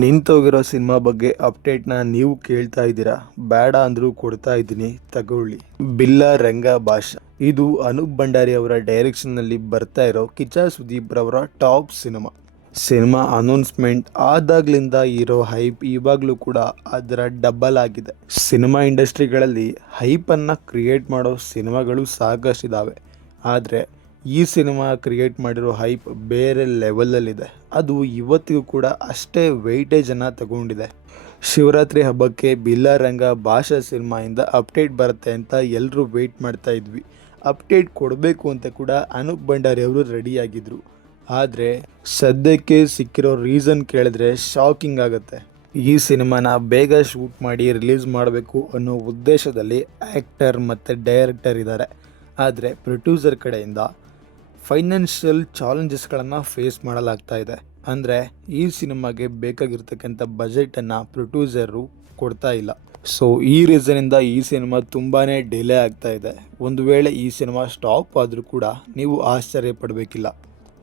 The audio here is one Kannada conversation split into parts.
ನಿಂತೋಗಿರೋ ಸಿನಿಮಾ ಬಗ್ಗೆ ಅಪ್ಡೇಟ್ನ ನೀವು ಕೇಳ್ತಾ ಇದ್ದೀರಾ. ಬೇಡ ಅಂದರೂ ಕೊಡ್ತಾ ಇದ್ದೀನಿ, ತಗೊಳ್ಳಿ. ಬಿಲ್ಲ ರಂಗ ಭಾಷಾ. ಇದು ಅನೂಪ್ ಭಂಡಾರಿ ಅವರ ಡೈರೆಕ್ಷನ್ನಲ್ಲಿ ಬರ್ತಾ ಇರೋ ಕಿಚ್ಚ ಸುದೀಪ್ ರವರ ಟಾಪ್ ಸಿನಿಮಾ ಅನೌನ್ಸ್ಮೆಂಟ್ ಆದಾಗ್ಲಿಂದ ಇರೋ ಹೈಪ್ ಇವಾಗಲೂ ಕೂಡ ಅದರ ಡಬಲ್ ಆಗಿದೆ. ಸಿನಿಮಾ ಇಂಡಸ್ಟ್ರಿಗಳಲ್ಲಿ ಹೈಪನ್ನು ಕ್ರಿಯೇಟ್ ಮಾಡೋ ಸಿನಿಮಾಗಳು ಸಾಕಷ್ಟಿದ್ದಾವೆ. ಆದರೆ ಈ ಸಿನಿಮಾ ಕ್ರಿಯೇಟ್ ಮಾಡಿರೋ ಹೈಪ್ ಬೇರೆ ಲೆವೆಲಲ್ಲಿದೆ. ಅದು ಇವತ್ತಿಗೂ ಕೂಡ ಅಷ್ಟೇ ವೆಯ್ಟೇಜನ್ನು ತಗೊಂಡಿದೆ. ಶಿವರಾತ್ರಿ ಹಬ್ಬಕ್ಕೆ ಬಿಲ್ಲ ರಂಗ ಭಾಷಾ ಸಿನಿಮಾಯಿಂದ ಅಪ್ಡೇಟ್ ಬರುತ್ತೆ ಅಂತ ಎಲ್ಲರೂ ವೆಯ್ಟ್ ಮಾಡ್ತಾ ಇದ್ವಿ. ಅಪ್ಡೇಟ್ ಕೊಡಬೇಕು ಅಂತ ಕೂಡ ಅನೂಪ್ ಭಂಡಾರಿ ಅವರು ರೆಡಿಯಾಗಿದ್ದರು. ಆದರೆ ಸದ್ಯಕ್ಕೆ ಸಿಕ್ಕಿರೋ ರೀಸನ್ ಕೇಳಿದ್ರೆ ಶಾಕಿಂಗ್ ಆಗುತ್ತೆ. ಈ ಸಿನಿಮಾನ ಬೇಗ ಶೂಟ್ ಮಾಡಿ ರಿಲೀಸ್ ಮಾಡಬೇಕು ಅನ್ನೋ ಉದ್ದೇಶದಲ್ಲಿ ಆ್ಯಕ್ಟರ್ ಮತ್ತು ಡೈರೆಕ್ಟರ್ ಇದ್ದಾರೆ. ಆದರೆ ಪ್ರೊಡ್ಯೂಸರ್ ಕಡೆಯಿಂದ ಫೈನಾನ್ಷಿಯಲ್ ಚಾಲೆಂಜಸ್ಗಳನ್ನು ಫೇಸ್ ಮಾಡಲಾಗ್ತಾ ಇದೆ. ಅಂದರೆ ಈ ಸಿನಿಮಾಗೆ ಬೇಕಾಗಿರ್ತಕ್ಕಂಥ ಬಜೆಟನ್ನು ಪ್ರೊಡ್ಯೂಸರು ಕೊಡ್ತಾ ಇಲ್ಲ. ಸೊ ಈ ರೀಸನಿಂದ ಈ ಸಿನಿಮಾ ತುಂಬಾ ಡಿಲೇ ಆಗ್ತಾ ಇದೆ. ಒಂದು ವೇಳೆ ಈ ಸಿನಿಮಾ ಸ್ಟಾಪ್ ಆದರೂ ಕೂಡ ನೀವು ಆಶ್ಚರ್ಯ ಪಡಬೇಕಿಲ್ಲ.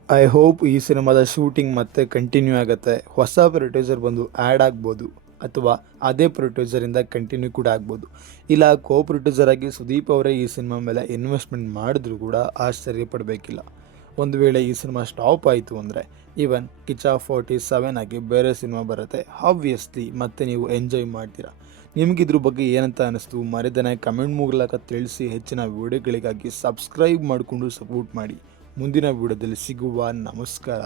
ಐ ಹೋಪ್ ಈ ಸಿನಿಮಾದ ಶೂಟಿಂಗ್ ಮತ್ತೆ ಕಂಟಿನ್ಯೂ ಆಗುತ್ತೆ. ಹೊಸ ಪ್ರೊಡ್ಯೂಸರ್ ಬಂದು ಆ್ಯಡ್ ಆಗ್ಬೋದು, ಅಥವಾ ಅದೇ ಪ್ರೊಡ್ಯೂಸರಿಂದ ಕಂಟಿನ್ಯೂ ಕೂಡ ಆಗ್ಬೋದು. ಇಲ್ಲ ಕೋ ಪ್ರೊಡ್ಯೂಸರ್ ಆಗಿ ಸುದೀಪ್ ಅವರೇ ಈ ಸಿನಿಮಾ ಮೇಲೆ ಇನ್ವೆಸ್ಟ್ಮೆಂಟ್ ಮಾಡಿದ್ರೂ ಕೂಡ ಆಶ್ಚರ್ಯ ಪಡಬೇಕಿಲ್ಲ. ಒಂದು ವೇಳೆ ಈ ಸಿನಿಮಾ ಸ್ಟಾಪ್ ಆಯಿತು ಅಂದರೆ ಈವನ್ ಕಿಚ್ಚ 47 ಆಗಿ ಬೇರೆ ಸಿನಿಮಾ ಬರುತ್ತೆ. ಆಬ್ವಿಯಸ್ಲಿ ಮತ್ತೆ ನೀವು ಎಂಜಾಯ್ ಮಾಡ್ತೀರಾ. ನಿಮಗಿದ್ರ ಬಗ್ಗೆ ಏನಂತ ಅನ್ನಿಸ್ತು ಮರೆದನೆ ಕಮೆಂಟ್ ಮೂಲಕ ತಿಳಿಸಿ. ಹೆಚ್ಚಿನ ವಿಡಿಯೋಗಳಿಗಾಗಿ ಸಬ್ಸ್ಕ್ರೈಬ್ ಮಾಡಿಕೊಂಡು ಸಪೋರ್ಟ್ ಮಾಡಿ. ಮುಂದಿನ ವಿಡಿಯೋದಲ್ಲಿ ಸಿಗುವ. ನಮಸ್ಕಾರ.